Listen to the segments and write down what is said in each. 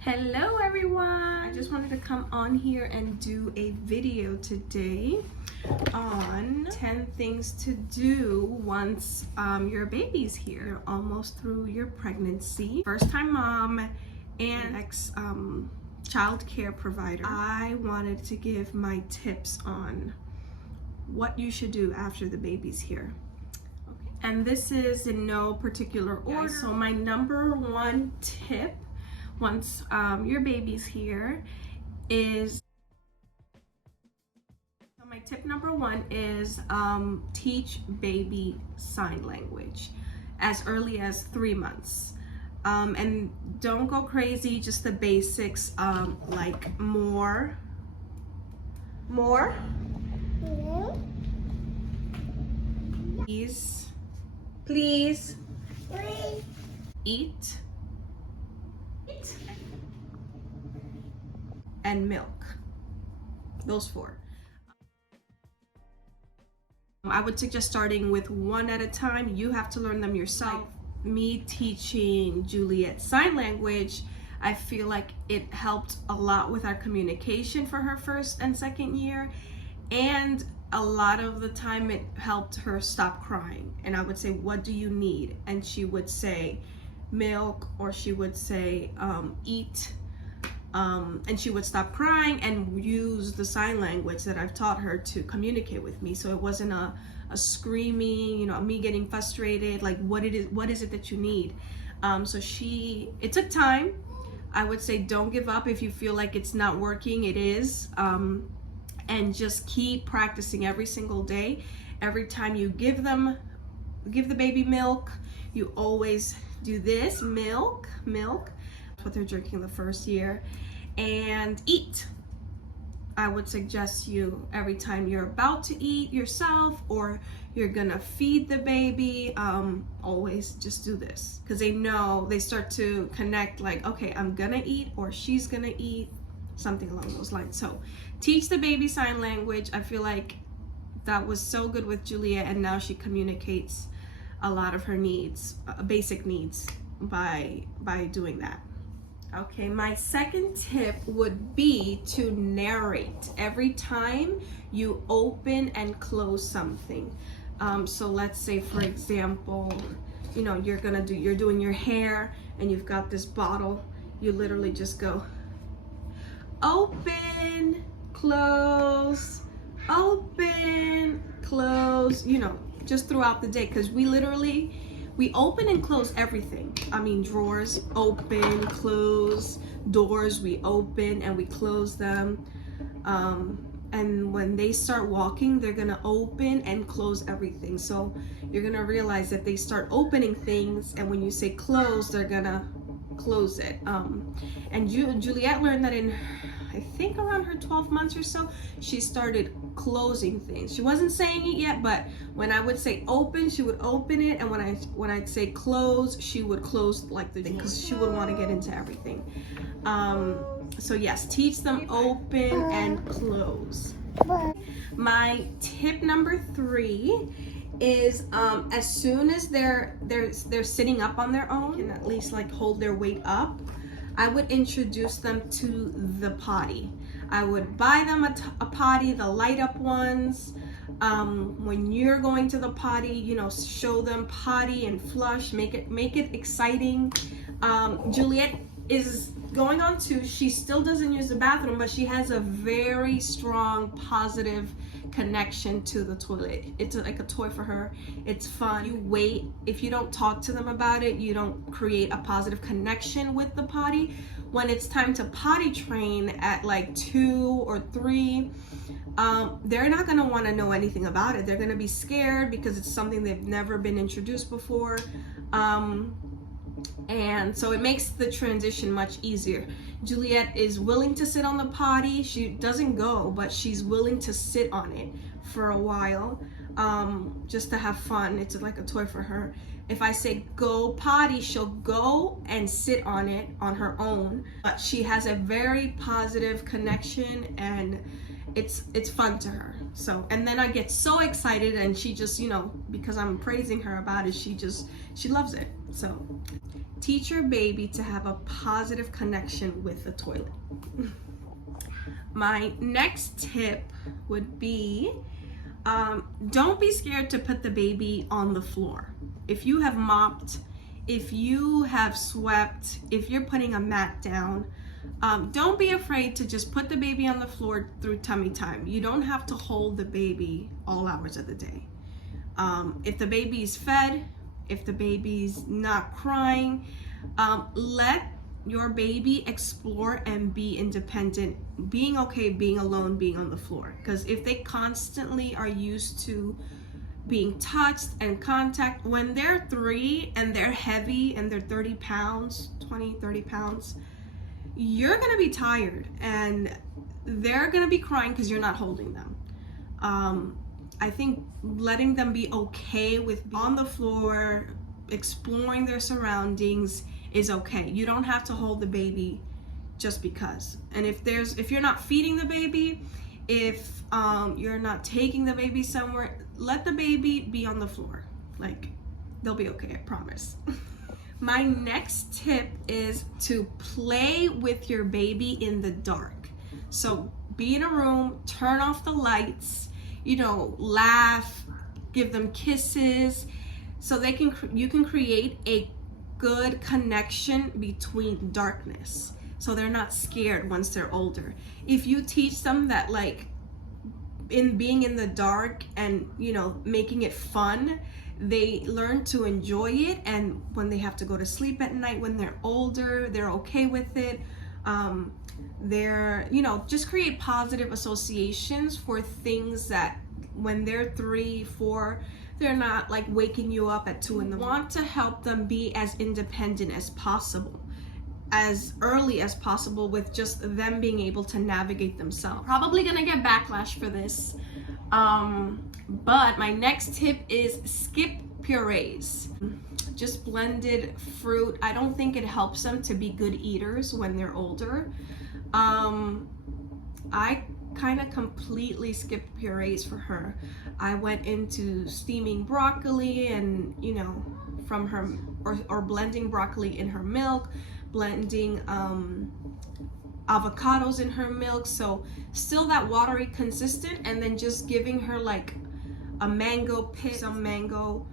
Hello everyone! I just wanted to come on here and do a video today on 10 things to do once your baby's here. You're almost through your pregnancy. First time mom and ex child care provider. I wanted to give my tips on what you should do after the baby's here. And this is in no particular order. So my number one tip once your baby's here is, so my tip number one is teach baby sign language as early as 3 months. And don't go crazy, just the basics, like more, please, eat, and milk. Those 4. I would suggest starting with 1 at a time. You have to learn them yourself. Me teaching Juliet sign language, I feel like it helped a lot with our communication for her first and second year, and a lot of the time it helped her stop crying. And I would say, what do you need? And she would say milk, or she would say eat, and she would stop crying and use the sign language that I've taught her to communicate with me. So it wasn't a screaming, me getting frustrated, like what is it that you need? So it took time. I would say don't give up if you feel like it's not working. It is, and just keep practicing every single day. Every time you give the baby milk, you always do this, milk. That's what they're drinking the first year. And eat. I would suggest you, every time you're about to eat yourself or you're gonna feed the baby, always just do this, because they start to connect, like, okay, I'm gonna eat, or she's gonna eat, something along those lines. So teach the baby sign language. I feel like that was so good with Julia, and now she communicates a lot of her needs, basic needs, by doing that. Okay, my second tip would be to narrate every time you open and close something. So let's say, for example, you're doing your hair and you've got this bottle. You literally just go open, close, open, close, just throughout the day, because we open and close everything. I mean, drawers, open, close, doors, we open and we close them. And when they start walking, they're gonna open and close everything. So you're gonna realize that they start opening things, and when you say close, they're gonna close it. And Juliet learned that in, I think, around her 12 months or so, she started closing things. She wasn't saying it yet, but when I would say open, she would open it, and when I'd say close, she would close like the thing, because she would want to get into everything. So yes, teach them open and close. My tip number 3 is as soon as they're sitting up on their own, and at least like hold their weight up, I would introduce them to the potty. I would buy them a potty, the light up ones. When you're going to the potty, show them potty and flush, make it exciting. Juliet is going on 2. She still doesn't use the bathroom, but she has a very strong positive connection to the toilet. It's like a toy for her. It's fun. You wait. If you don't talk to them about it, you don't create a positive connection with the potty. When it's time to potty train at like 2 or 3, they're not going to want to know anything about it. They're going to be scared because it's something they've never been introduced before. And so it makes the transition much easier. Juliet is willing to sit on the potty. She doesn't go, but she's willing to sit on it for a while, just to have fun. It's like a toy for her. If I say go potty, she'll go and sit on it on her own. But she has a very positive connection, and it's fun to her. So, and then I get so excited, and she just, you know, because I'm praising her about it, she loves it. So teach your baby to have a positive connection with the toilet. My next tip would be, don't be scared to put the baby on the floor. If you have mopped, if you have swept, if you're putting a mat down, don't be afraid to just put the baby on the floor through tummy time. You don't have to hold the baby all hours of the day. If the baby's fed, if the baby's not crying, let your baby explore and be independent, being okay being alone, being on the floor. Because if they constantly are used to being touched and contact, when they're 3 and they're heavy and they're 30 pounds, 20, 30 pounds, you're gonna be tired and they're gonna be crying because you're not holding them. I think letting them be okay with being on the floor, exploring their surroundings is okay. You don't have to hold the baby just because. And if you're not feeding the baby, if you're not taking the baby somewhere, let the baby be on the floor. Like, they'll be okay, I promise. My next tip is to play with your baby in the dark. So be in a room, turn off the lights, you know, laugh, give them kisses, so you can create a good connection between darkness, so they're not scared once they're older. If you teach them that, like, in being in the dark and, you know, making it fun, they learn to enjoy it, and when they have to go to sleep at night when they're older, they're okay with it. They're, you know, just create positive associations for things that when they're 3, 4, they're not like waking you up at 2 in the morning. Want to help them be as independent as possible, as early as possible, with just them being able to navigate themselves. Probably gonna get backlash for this, but my next tip is skip purees. Just blended fruit. I don't think it helps them to be good eaters when they're older. I kind of completely skipped purees for her. I went into steaming broccoli and, you know, from her, or blending broccoli in her milk, blending avocados in her milk, so still that watery consistent, and then just giving her like a mango pit, some mango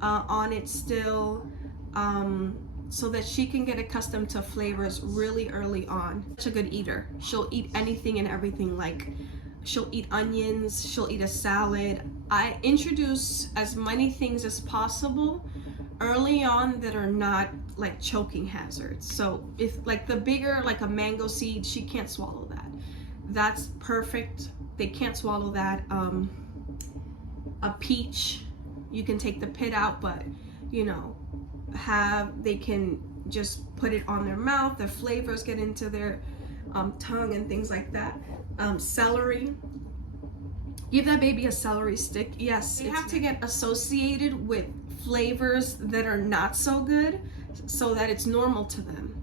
on it still, so that she can get accustomed to flavors really early on. Such a good eater. She'll eat anything and everything. Like, she'll eat onions, she'll eat a salad. I introduce as many things as possible early on that are not like choking hazards. So if like the bigger, like a mango seed, she can't swallow that. That's perfect. They can't swallow that. A peach, you can take the pit out, but, you know, they can just put it on their mouth, their flavors get into their tongue and things like that. Celery, give that baby a celery stick. Yes, they have to get associated with flavors that are not so good so that it's normal to them.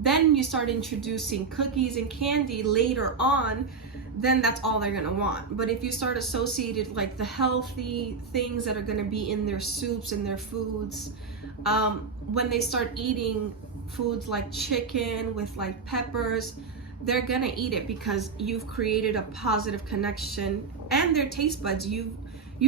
Then you start introducing cookies and candy later on, then that's all they're gonna want. But if you start associated like the healthy things that are gonna be in their soups and their foods, when they start eating foods like chicken with like peppers, they're gonna eat it because you've created a positive connection, and their taste buds, you've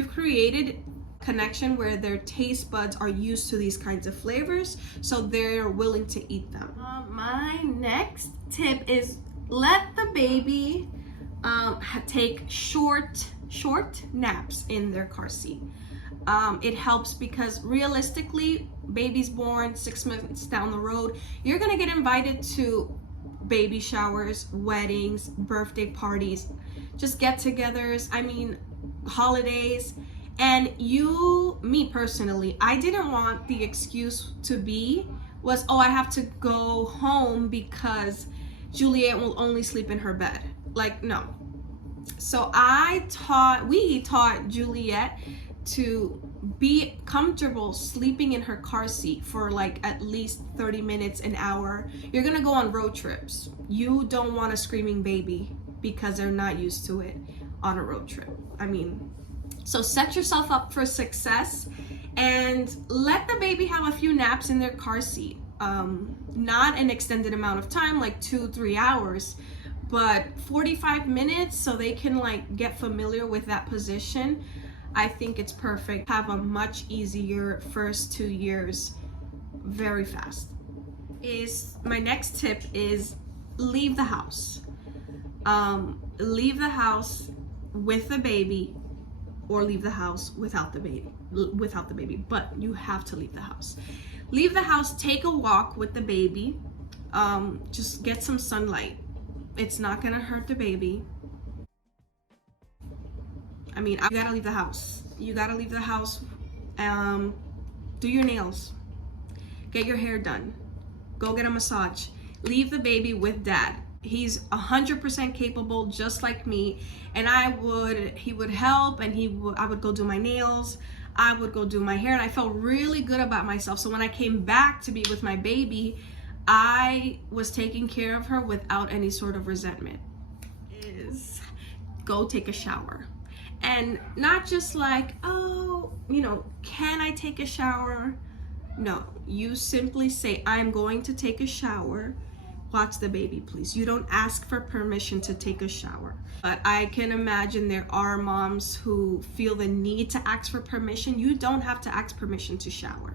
created connection where their taste buds are used to these kinds of flavors, so they're willing to eat them. My next tip is let the baby take short naps in their car seat. It helps because realistically, baby's born 6 months down the road, you're gonna get invited to baby showers, weddings, birthday parties, just get-togethers, I mean holidays. And me personally, I didn't want the excuse to be was, oh, I have to go home because Juliet will only sleep in her bed. Like, no. So we taught Juliet to be comfortable sleeping in her car seat for like at least 30 minutes, an hour. You're gonna go on road trips. You don't want a screaming baby because they're not used to it on a road trip. I mean, so set yourself up for success and let the baby have a few naps in their car seat. Not an extended amount of time, like 2-3 hours, but 45 minutes so they can like get familiar with that position. I think it's perfect. Have a much easier first 2 years very fast. My next tip is leave the house. Leave the house with the baby, or leave the house without the baby, but you have to leave the house. Leave the house, take a walk with the baby, just get some sunlight. It's not gonna hurt the baby. I mean, you gotta leave the house. You gotta leave the house. Do your nails. Get your hair done. Go get a massage. Leave the baby with dad. He's 100% capable, just like me. And he would help, and I would go do my nails. I would go do my hair, and I felt really good about myself. So when I came back to be with my baby, I was taking care of her without any sort of resentment. Go take a shower. And not just like, oh, can I take a shower? No, you simply say, I'm going to take a shower. Watch the baby, please. You don't ask for permission to take a shower. But I can imagine there are moms who feel the need to ask for permission. You don't have to ask permission to shower.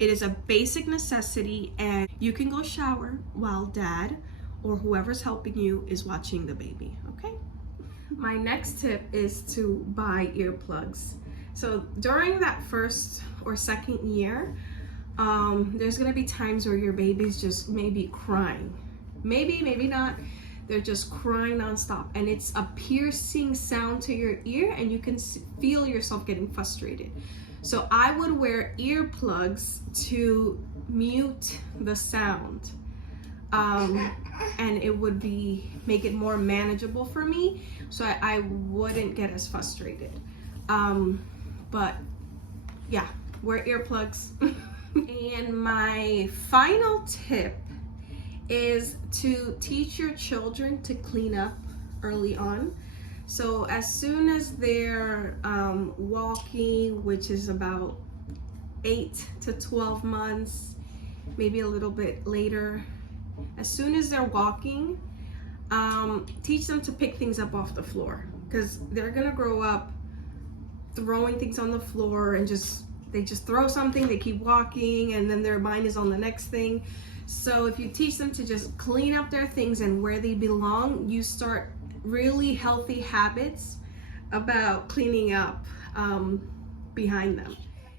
It is a basic necessity, and you can go shower while dad or whoever's helping you is watching the baby, okay? My next tip is to buy earplugs. So during that first or second year, there's gonna be times where your baby's just maybe crying. Maybe not. They're just crying nonstop, and it's a piercing sound to your ear, and you can feel yourself getting frustrated. So I would wear earplugs to mute the sound, and it would make it more manageable for me, so I wouldn't get as frustrated. But yeah, wear earplugs. And my final tip is to teach your children to clean up early on. So as soon as they're walking, which is about 8 to 12 months, maybe a little bit later, as soon as they're walking, teach them to pick things up off the floor, because they're gonna grow up throwing things on the floor, and they just throw something, they keep walking, and then their mind is on the next thing. So if you teach them to just clean up their things and where they belong, you start really healthy habits about cleaning up behind them.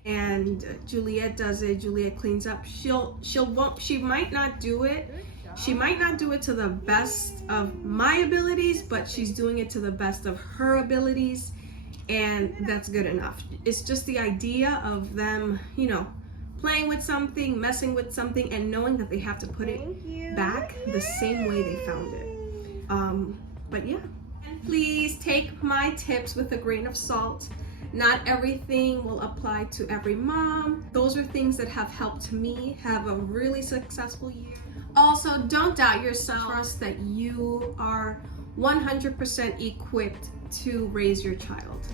And Juliet does it. Juliet cleans up. She might not do it. She might not do it to the best of my abilities, but she's doing it to the best of her abilities, and that's good enough. It's just the idea of them, playing with something, messing with something, and knowing that they have to put it back the same way they found it. But yeah, and please take my tips with a grain of salt. Not everything will apply to every mom. Those are things that have helped me have a really successful year. Also, don't doubt yourself. Trust that you are 100% equipped to raise your child.